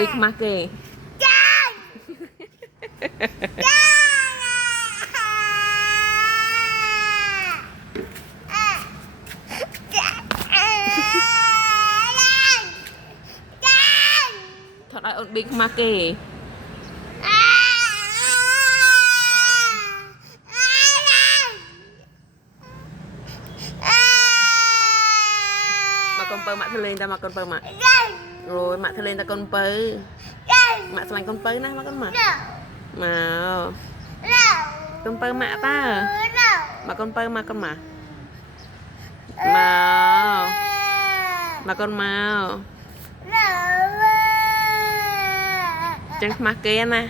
big market ថតឲ្យអូន big market មកកូនពៅម៉ាក់ធ្វើលេងតាមកកូនពៅម៉ាក់អូយម៉ាក់ធ្វើលេងតាកូនពៅម៉ាក់ស្លាញ់កូនពៅណាស់មកកូនម៉ាក់មកកូនពៅម៉ាក់តាមកកូនពៅមកកូនម៉ាក់មកកូនមកចឹងខ្មាស់គេណា